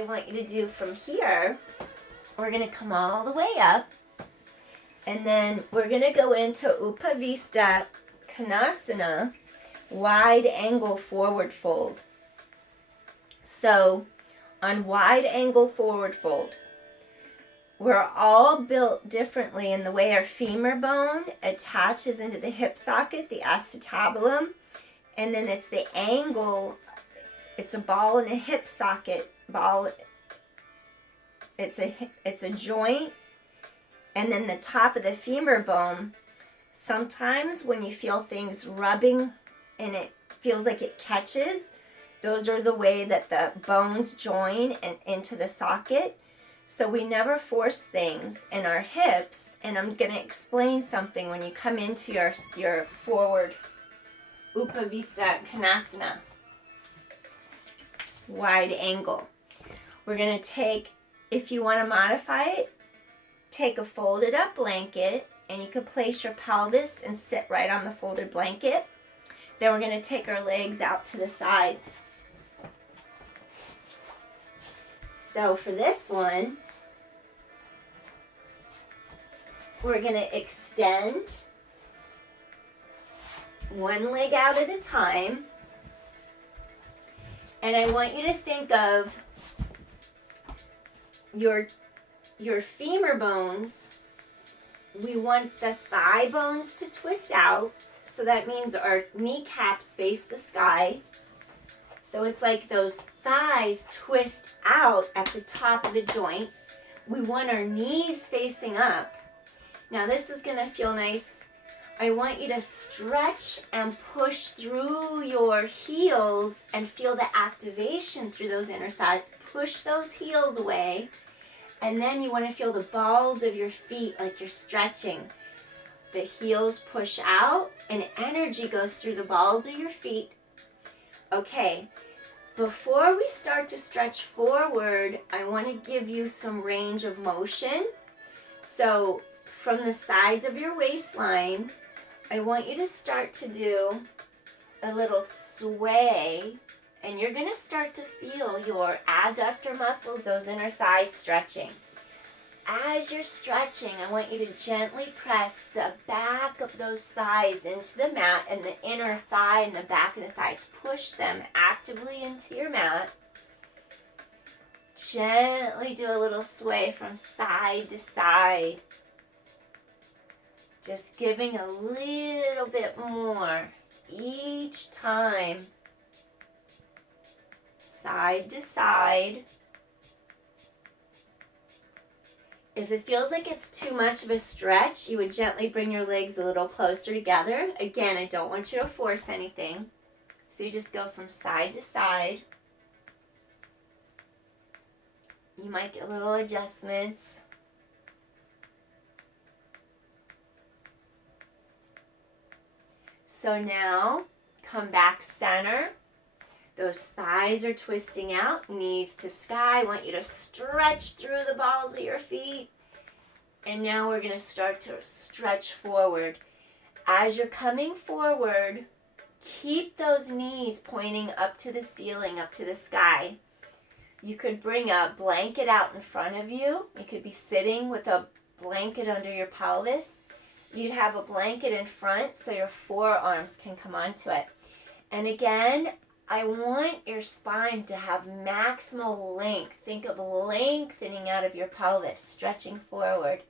I want you to do from here, we're going to come all the way up, and then we're going to go into Upavista Konasana, wide angle forward fold. So on wide angle forward fold, we're all built differently in the way our femur bone attaches into the hip socket, the acetabulum, and then it's the angle, it's a ball in a hip socket, it's a joint, and then the top of the femur bone, sometimes when you feel things rubbing and it feels like it catches, those are the way that the bones join and into the socket. So we never force things in our hips, and I'm going to explain something when you come into your forward Upavista Konasana, wide angle. We're going to take, if you want to modify it, take a folded up blanket, and you can place your pelvis and sit right on the folded blanket. Then we're going to take our legs out to the sides. So for this one, we're going to extend one leg out at a time. And I want you to think of your femur bones. We want the thigh bones to twist out. So that means our kneecaps face the sky. So it's like those thighs twist out at the top of the joint. We want our knees facing up. Now this is going to feel nice. I want you to stretch and push through your heels and feel the activation through those inner thighs. Push those heels away. And then you want to feel the balls of your feet like you're stretching. The heels push out and energy goes through the balls of your feet. Okay, before we start to stretch forward, I want to give you some range of motion. So from the sides of your waistline, I want you to start to do a little sway, and you're going to start to feel your adductor muscles, those inner thighs stretching. As you're stretching, I want you to gently press the back of those thighs into the mat, and the inner thigh and the back of the thighs. Push them actively into your mat. Gently do a little sway from side to side. Just giving a little bit more each time. Side to side. If it feels like it's too much of a stretch, you would gently bring your legs a little closer together. Again, I don't want you to force anything. So you just go from side to side. You might get little adjustments. So now, come back center. Those thighs are twisting out, knees to sky. I want you to stretch through the balls of your feet. And now we're going to start to stretch forward. As you're coming forward, keep those knees pointing up to the ceiling, up to the sky. You could bring a blanket out in front of you. You could be sitting with a blanket under your pelvis. You'd have a blanket in front so your forearms can come onto it. And again, I want your spine to have maximal length. Think of lengthening out of your pelvis, stretching forward.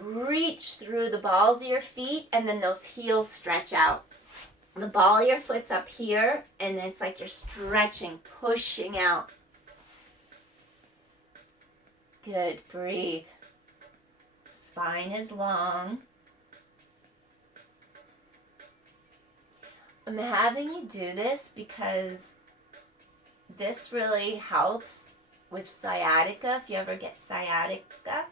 Reach through the balls of your feet, and then those heels stretch out. The ball of your foot's up here, and it's like you're stretching, pushing out. Good, breathe. Spine is long. I'm having you do this because this really helps with sciatica. If you ever get sciatica,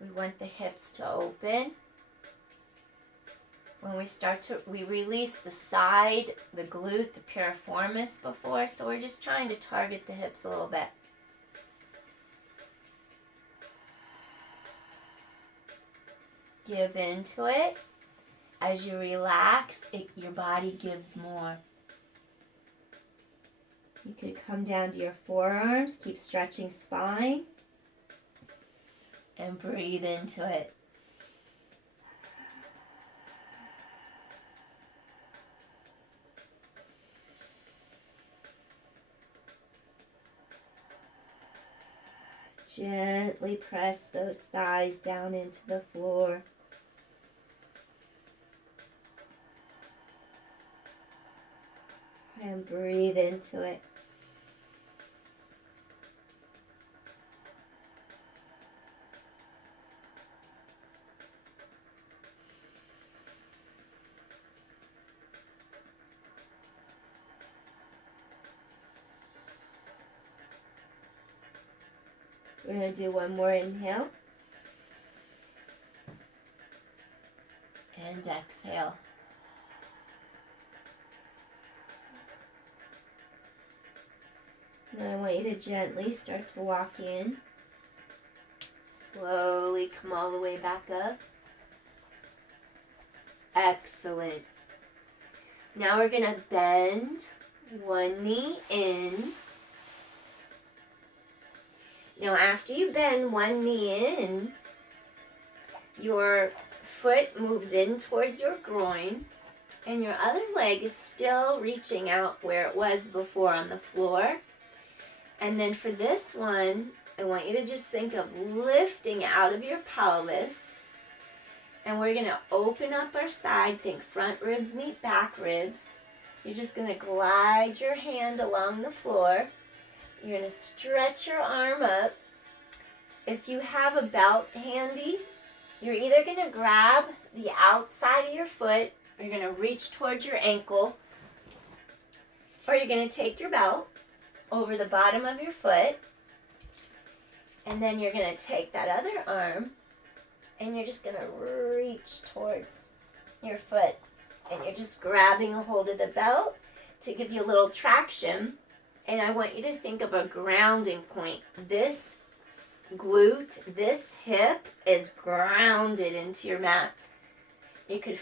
we want the hips to open. When we release the side, the glute, the piriformis before, so we're just trying to target the hips a little bit. Give into it. As you relax, your body gives more. You could come down to your forearms, keep stretching spine, and breathe into it. Gently press those thighs down into the floor. And breathe into it. We're going to do one more inhale. And exhale. Now I want you to gently start to walk in. Slowly come all the way back up. Excellent. Now we're going to bend one knee in. Now after you bend one knee in, your foot moves in towards your groin and your other leg is still reaching out where it was before on the floor. And then for this one, I want you to just think of lifting out of your pelvis. And we're going to open up our side. Think front ribs meet back ribs. You're just going to glide your hand along the floor. You're going to stretch your arm up. If you have a belt handy, you're either going to grab the outside of your foot, or you're going to reach towards your ankle, or you're going to take your belt over the bottom of your foot, and then you're going to take that other arm, and you're just going to reach towards your foot, and you're just grabbing a hold of the belt to give you a little traction. And I want you to think of a grounding point. This glute, this hip is grounded into your mat. You could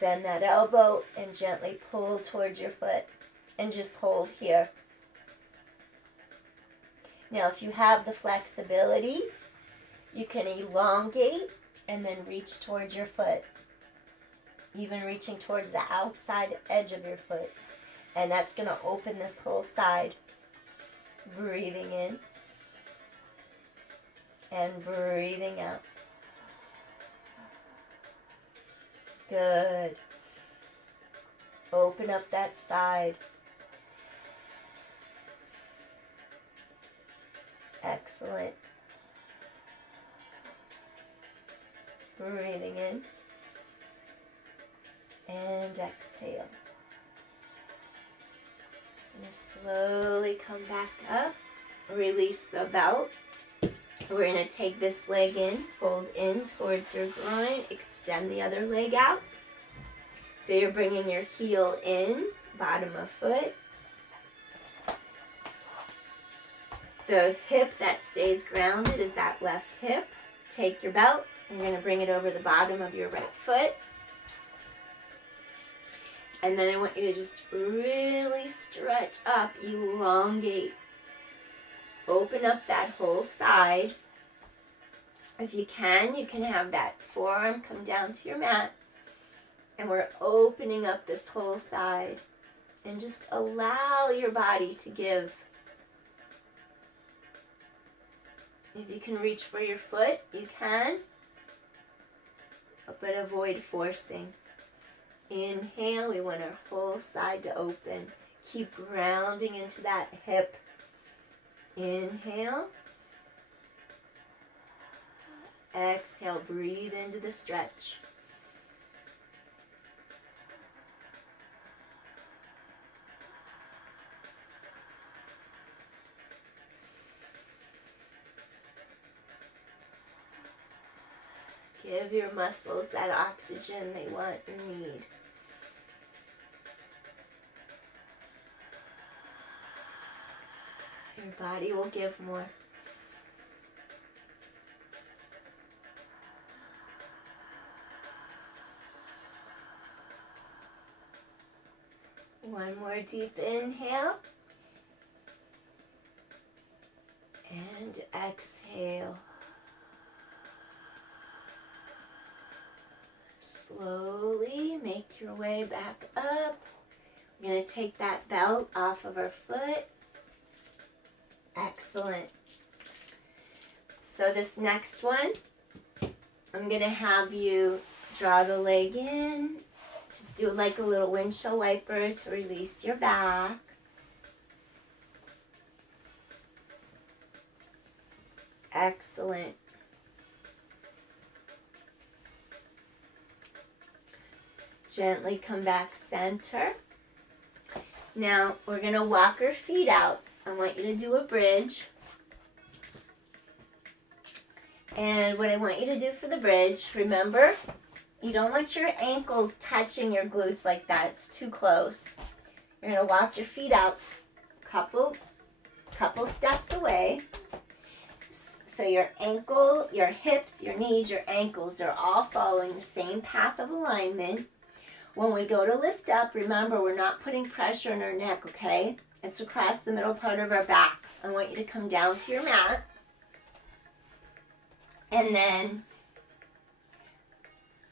bend that elbow and gently pull towards your foot and just hold here. Now if you have the flexibility, you can elongate and then reach towards your foot, even reaching towards the outside edge of your foot. And that's going to open this whole side. Breathing in and breathing out. Good. Open up that side. Excellent. Breathing in and exhale. And slowly come back up. Release the belt. We're going to take this leg in, fold in towards your groin, extend the other leg out. So you're bringing your heel in, bottom of foot. The hip that stays grounded is that left hip. Take your belt. You're going to bring it over the bottom of your right foot. And then I want you to just really stretch up, elongate. Open up that whole side. If you can have that forearm come down to your mat. And we're opening up this whole side. And just allow your body to give. If you can reach for your foot, you can. But avoid forcing. Inhale, we want our whole side to open. Keep grounding into that hip. Inhale. Exhale, breathe into the stretch. Give your muscles that oxygen they want and need. Your body will give more. One more deep inhale. And exhale. Slowly make your way back up. We're going to take that belt off of our foot. Excellent. So this next one, I'm going to have you draw the leg in. Just do like a little windshield wiper to release your back. Excellent. Gently come back center. Now we're going to walk our feet out. I want you to do a bridge. And what I want you to do for the bridge, remember, you don't want your ankles touching your glutes like that. It's too close. You're going to walk your feet out couple steps away. So your ankle, your hips, your knees, your ankles, they're all following the same path of alignment. When we go to lift up, remember, we're not putting pressure on our neck, okay? It's across the middle part of our back. I want you to come down to your mat. And then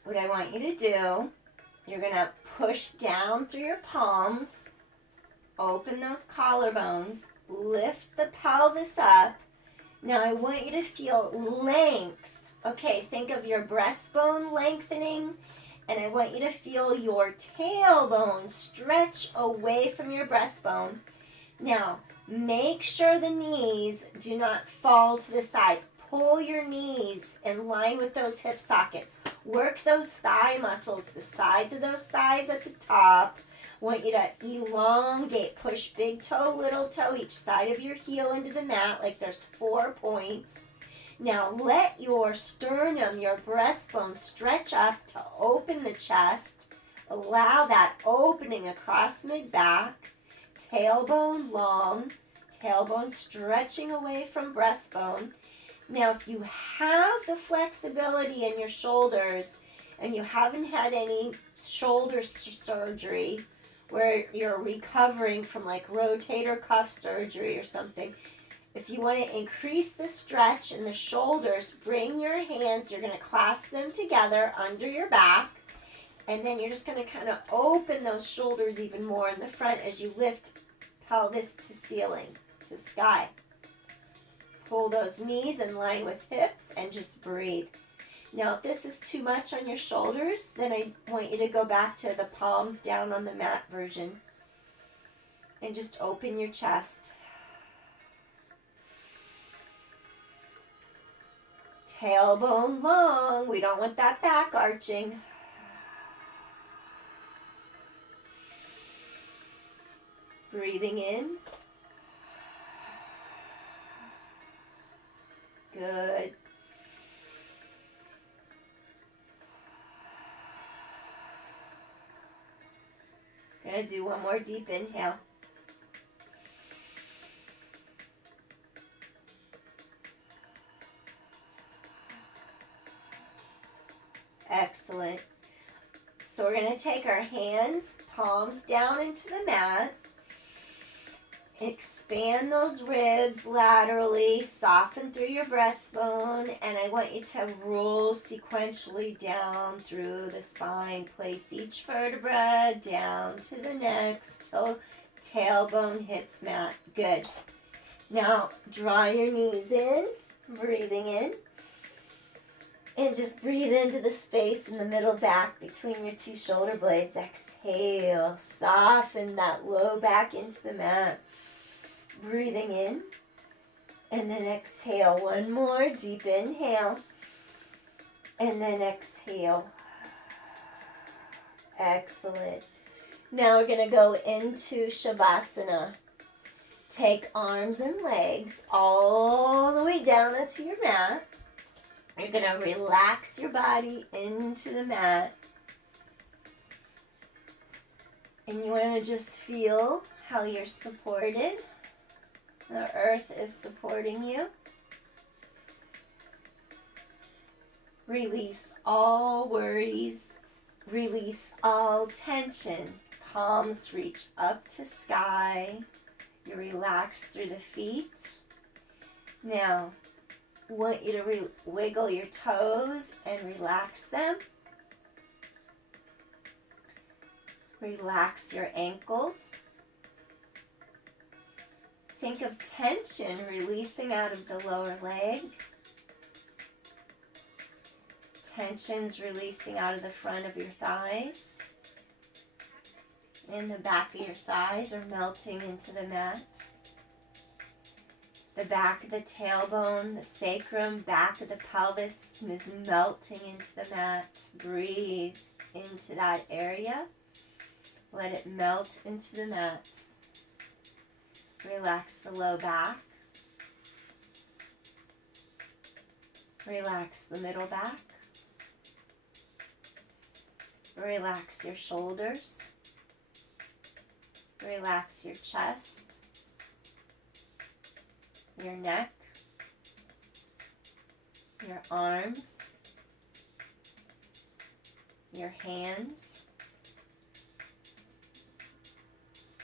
what I want you to do, you're going to push down through your palms, open those collarbones, lift the pelvis up. Now I want you to feel length. Okay, think of your breastbone lengthening, and I want you to feel your tailbone stretch away from your breastbone. Now, make sure the knees do not fall to the sides. Pull your knees in line with those hip sockets. Work those thigh muscles, the sides of those thighs at the top. I want you to elongate, push big toe, little toe, each side of your heel into the mat like there's 4 points. Now let your sternum, your breastbone stretch up to open the chest. Allow that opening across mid-back. Tailbone long, tailbone stretching away from breastbone. Now, if you have the flexibility in your shoulders and you haven't had any shoulder surgery where you're recovering from like rotator cuff surgery or something, if you want to increase the stretch in the shoulders, bring your hands, you're going to clasp them together under your back, and then you're just going to kind of open those shoulders even more in the front as you lift pelvis to ceiling, to sky. Pull those knees in line with hips and just breathe. Now, if this is too much on your shoulders, then I want you to go back to the palms down on the mat version and just open your chest. Tailbone long. We don't want that back arching. Breathing in. Good. Gonna do one more deep inhale. Excellent. So we're going to take our hands, palms down into the mat. Expand those ribs laterally, soften through your breastbone, and I want you to roll sequentially down through the spine. Place each vertebra down to the next till tailbone hits mat. Good. Now draw your knees in, breathing in. And just breathe into the space in the middle back between your two shoulder blades. Exhale. Soften that low back into the mat. Breathing in. And then exhale. One more deep inhale. And then exhale. Excellent. Now we're going to go into Shavasana. Take arms and legs all the way down onto your mat. You're going to relax your body into the mat. And you want to just feel how you're supported. The earth is supporting you. Release all worries. Release all tension. Palms reach up to sky. You relax through the feet. Now, I want you to wiggle your toes and relax them. Relax your ankles. Think of tension releasing out of the lower leg. Tension's releasing out of the front of your thighs. And the back of your thighs are melting into the mat. The back of the tailbone, the sacrum, back of the pelvis is melting into the mat. Breathe into that area. Let it melt into the mat. Relax the low back. Relax the middle back. Relax your shoulders. Relax your chest, your neck, your arms, your hands.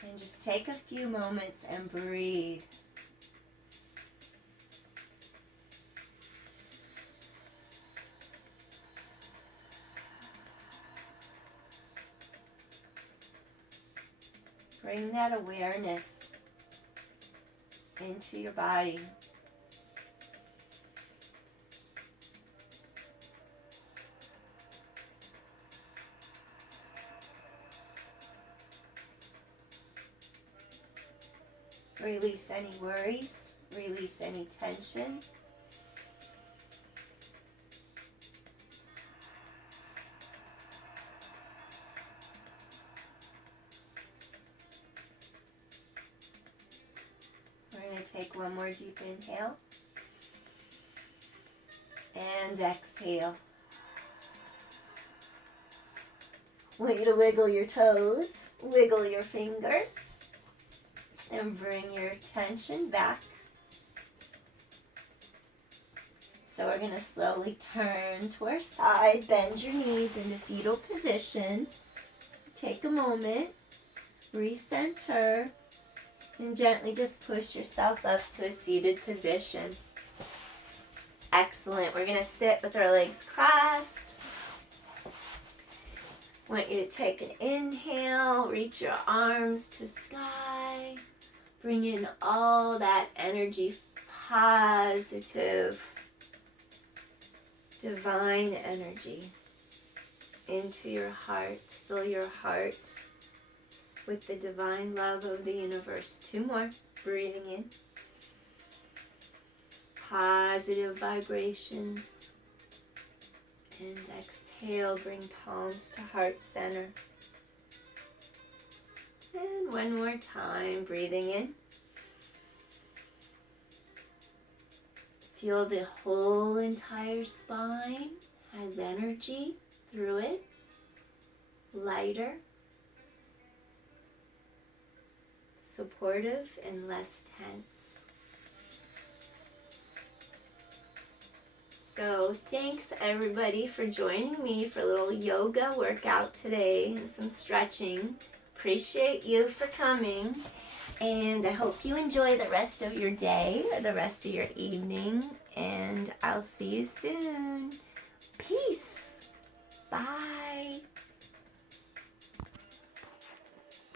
And just take a few moments and breathe. Bring that awareness into your body. Release any worries, release any tension. We're going to take one more deep inhale and exhale. I want you to wiggle your toes, wiggle your fingers, and bring your attention back. So we're going to slowly turn to our side, bend your knees into fetal position. Take a moment, recenter, and gently just push yourself up to a seated position. Excellent. We're going to sit with our legs crossed. I want you to take an inhale, reach your arms to sky. Bring in all that energy, positive, divine energy into your heart. Fill your heart with the divine love of the universe. Two more. Breathing in. Positive vibrations. And exhale, bring palms to heart center. And one more time, breathing in. Feel the whole entire spine has energy through it. Lighter, supportive, and less tense. So thanks everybody for joining me for a little yoga workout today and some stretching. Appreciate you for coming, and I hope you enjoy the rest of your day or the rest of your evening, and I'll see you soon. Peace. Bye.